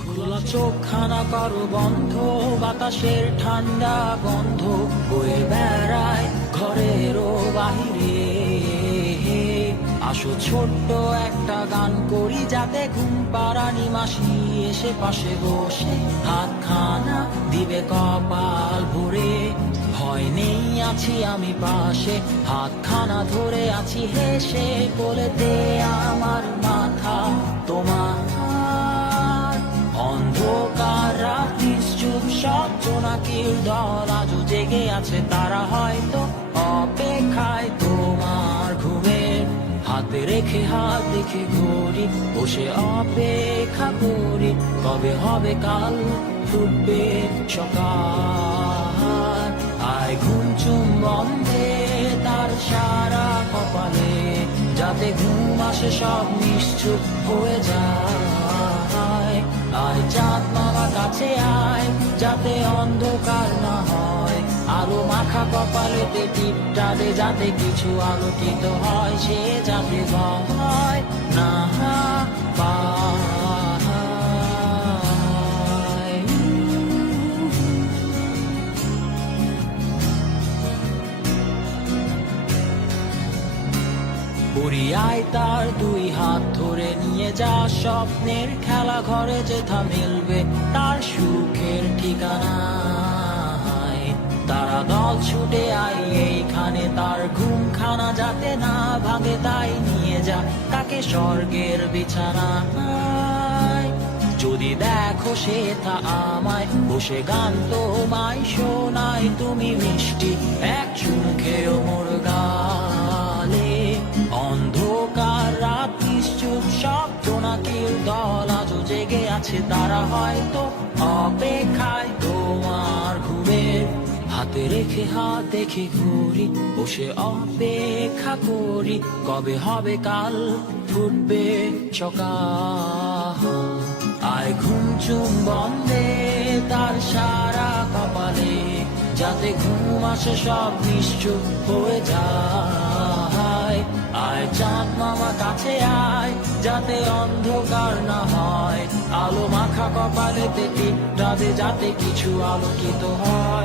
খোলা চোখখানা করো বন্ধ, বাতাসের ঠান্ডা গন্ধ বয়ে বেড়ায় ঘরেরও বাহিরে। আসো ছোট্ট একটা গান করি, যাতে ঘুম পাড়ানি মাসি এসে পাশে বসে হাতখানা দিবে কপাল ভরে। ভয় নেই, আছি আমি পাশে, হাতখানা ধরে আছি হেসে, কোলেতে আমার মাথা তোমার। অন্ধকার রাত চুপ, সব জোনাকির দল আজও জেগে আছে, তারা হয়তো অপেক্ষায় তোমার ঘুমের। হাতে রেখে হাত দেখে ঘড়ি, বসে অপেক্ষা করি, কবে হবে কাল, ফুটবে সকাল। আয় ঘুম চুম্বন দে তার সারা কপালে, যাতে ঘুম আসে সব নিশ্চুপ হয়ে যায়। আয় চাঁদ মামা কাছে আয়, যাতে অন্ধকার না হয়, আলো মাখা কপালেতে টিপটা দে, যাতে কিছু আলোকিত হয়, সে যাতে ভয় না পায়। পুরিয়ায় তার দুই হাত ধরে নিয়ে যা, স্বপ্নের খেলা ঘরে যেথা মিলবে তার সুখের ঠিকানা। তারা দল ছুটে আই এইখানে, তার ঘুমখানা যাতে না ভাঙে, তাই নিয়ে যা তাকে স্বর্গের বিছানায়। যদি দেখো সে তা আমায় বসে গান তোমায় শোনায়, তুমি মিষ্টি এক চুমু খেয়েও মোর গালে। অন্ধকার রাত নিশ্চুপ, সব জোনাকির দল আজও জেগে আছে, তারা হয়তো অপেক্ষায় তোমার ঘুমের। হাতে রেখে হাত দেখে ঘুরি, বসে অপেক্ষা করি, কবে হবে কাল, ফুটবে সকাল। আয় ঘুম চুম্বন দে তার সারা কপালে, যাতে ঘুম আসে সব নিশ্চুপ হয়ে যায়। আয় চাঁদ মামা কাছে আয়, যাতে অন্ধকার না হয়, আলো মাখা কপালেতে টিপটা দে, যাতে কিছু আলোকিত হয়।